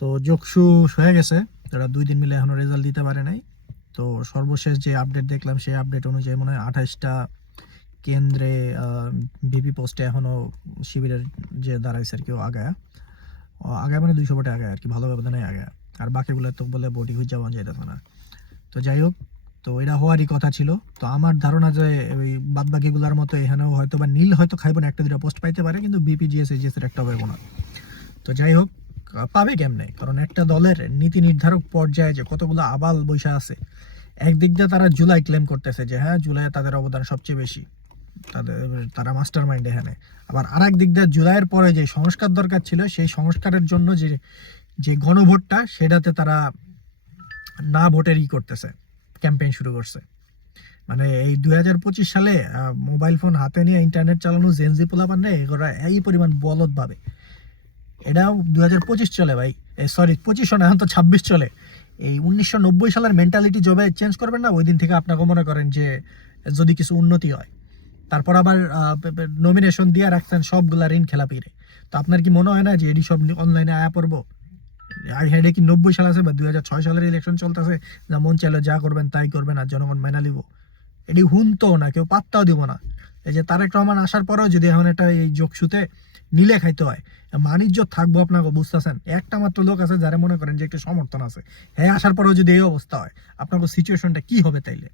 তো যোগসু হয়ে গেছে, তারা 2 দিন মিলে এখনো রেজাল্ট দিতে পারে নাই। তো সর্বশেষ যে আপডেট দেখলাম সেই আপডেট অনুযায়ী মনে হয় 28টা কেন্দ্রে ভিপি পোস্টে এখনো শিবিরের যে দাঁড়াইছে আর কি আগায় মানে 200 ভোটে আগায় আর কি, ভালো ব্যবধানে আগায়। আর বাকিগুলো তো বলে ভোটই হয়ে যাওয়া যাইতেছে না। তো যাই হোক, তো এটা হওয়ারই কথা ছিল। তো আমার ধারণা যে ওই বাদ বাকিগুলোর মতো এখানেও হয়তো বা নীল হয়তো খাইব না, 1-2টা পোস্ট পাইতে পারে, কিন্তু বিপিজিএস এইচএস এর একটা পাইব না। তো যাই হোক, পাবে কেমনে? কারণ একটা দলের নীতি নির্ধারক পর্যায়ে যে কতগুলো আবাল বৈশা আছে, একদিক দিয়ে তারা জুলাই ক্লেম করতেছে যে হ্যাঁ জুলাই তাদের অবদান সবচেয়ে বেশি, তারা মাস্টার মাইন্ড এখানে। আবার আর এক দিক দিয়ে জুলাইয়ের পরে যে সংস্কার দরকার ছিল সেই সংস্কারের জন্য যে যে গণভোটটা সেটাতে তারা না ভোটের করতেছে, ক্যাম্পেইন শুরু করছে। মানে এই 2025 সালে মোবাইল ফোন হাতে নিয়ে ইন্টারনেট চালানো জেনজি পোলাপান নেই, এগুলো এই পরিমাণ বলদ ভাবে। এটাও 2025 চলে ভাই, সরি 25 না, এখন তো 26 চলে। এই 1990 সালের মেন্টালিটি জবে চেঞ্জ করবেন না, ওই দিন থেকে আপনাকে মনে করেন যে যদি কিছু উন্নতি হয়। তারপর আবার নমিনেশন দিয়ে রাখছেন সবগুলা ঋণ খেলাপিরে। তো আপনার কি মনে হয় না যে এটি সব অনলাইনে আয়া পড়বো? হেডে কি 90 সাল আছে বা 2006 সালের ইলেকশন চলতেছে, যা মন চাইলো যা করবেন তাই করবেন আর জনগণ মাইনা লিব? এটি হুনতো না, কেউ পাত্তাও দিব না। এই যে তারেক রহমান আসার পরেও যদি এখন একটা এই যোগসুতে নিলে খাইতে হয়, বাণিজ্য থাকবো আপনাকে, বুঝতেছেন? একটা মাত্র লোক আছে যারা মনে করেন যে একটু সমর্থন আছে, হ্যাঁ আসার পরেও যদি এই অবস্থা হয়, আপনাকে সিচুয়েশনটা কি হবে তাইলে?